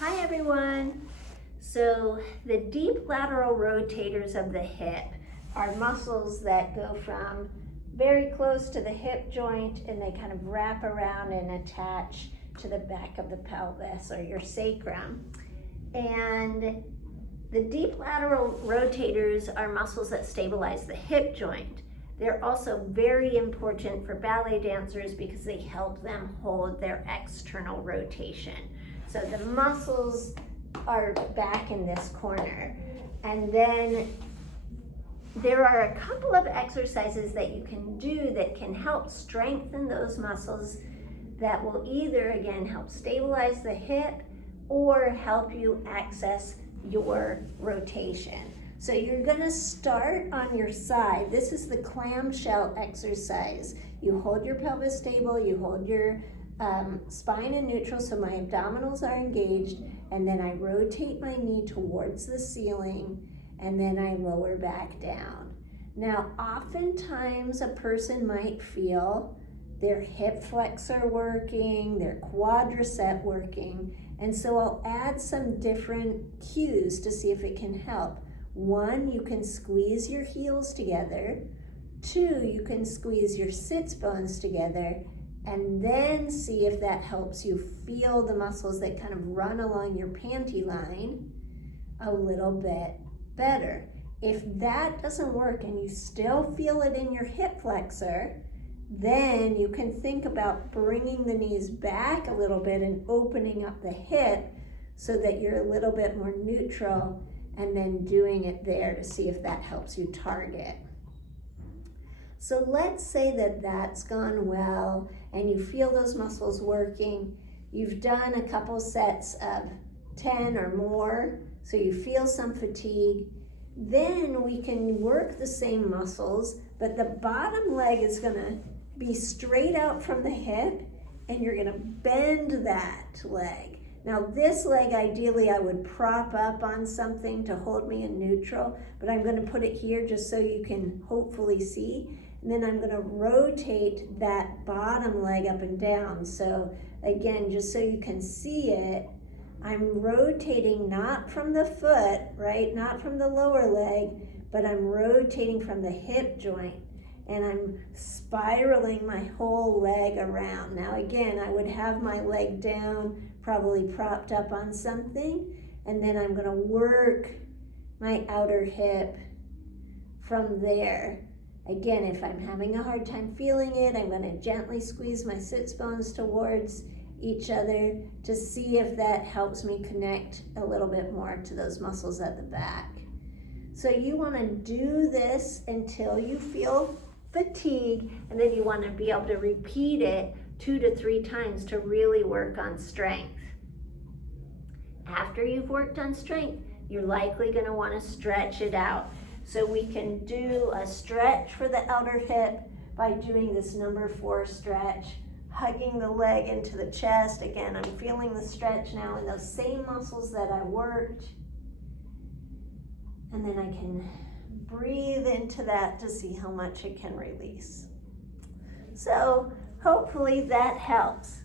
Hi everyone. So the deep lateral rotators of the hip are muscles that go from very close to the hip joint and they kind of wrap around and attach to the back of the pelvis or your sacrum. And the deep lateral rotators are muscles that stabilize the hip joint. They're also very important for ballet dancers because they help them hold their external rotation. So the muscles are back in this corner. And then there are a couple of exercises that you can do that can help strengthen those muscles that will either, again, help stabilize the hip or help you access your rotation. So you're gonna start on your side. This is the clamshell exercise. You hold your pelvis stable, you hold your spine in neutral so my abdominals are engaged, and then I rotate my knee towards the ceiling, and then I lower back down. Now, oftentimes a person might feel their hip flexor working, their quadricep working, and so I'll add some different cues to see if it can help. One, you can squeeze your heels together. Two, you can squeeze your sits bones together, and then see if that helps you feel the muscles that kind of run along your panty line a little bit better. If that doesn't work and you still feel it in your hip flexor, then you can think about bringing the knees back a little bit and opening up the hip so that you're a little bit more neutral, and then doing it there to see if that helps you target. So let's say that that's gone well and you feel those muscles working. You've done a couple sets of 10 or more, so you feel some fatigue. Then we can work the same muscles, but the bottom leg is gonna be straight out from the hip and you're gonna bend that leg. Now this leg, ideally I would prop up on something to hold me in neutral, but I'm gonna put it here just so you can hopefully see. And then I'm gonna rotate that bottom leg up and down. So again, just so you can see it, I'm rotating not from the foot, right? Not from the lower leg, but I'm rotating from the hip joint. And I'm spiraling my whole leg around. Now again, I would have my leg down, probably propped up on something, and then I'm gonna work my outer hip from there. Again, if I'm having a hard time feeling it, I'm gonna gently squeeze my sits bones towards each other to see if that helps me connect a little bit more to those muscles at the back. So you wanna do this until you feel fatigue, and then you wanna be able to repeat it 2 to 3 times to really work on strength. After you've worked on strength, you're likely gonna wanna stretch it out. So we can do a stretch for the outer hip by doing this number 4 stretch, hugging the leg into the chest. Again, I'm feeling the stretch now in those same muscles that I worked. And then I can breathe into that to see how much it can release. So hopefully that helps.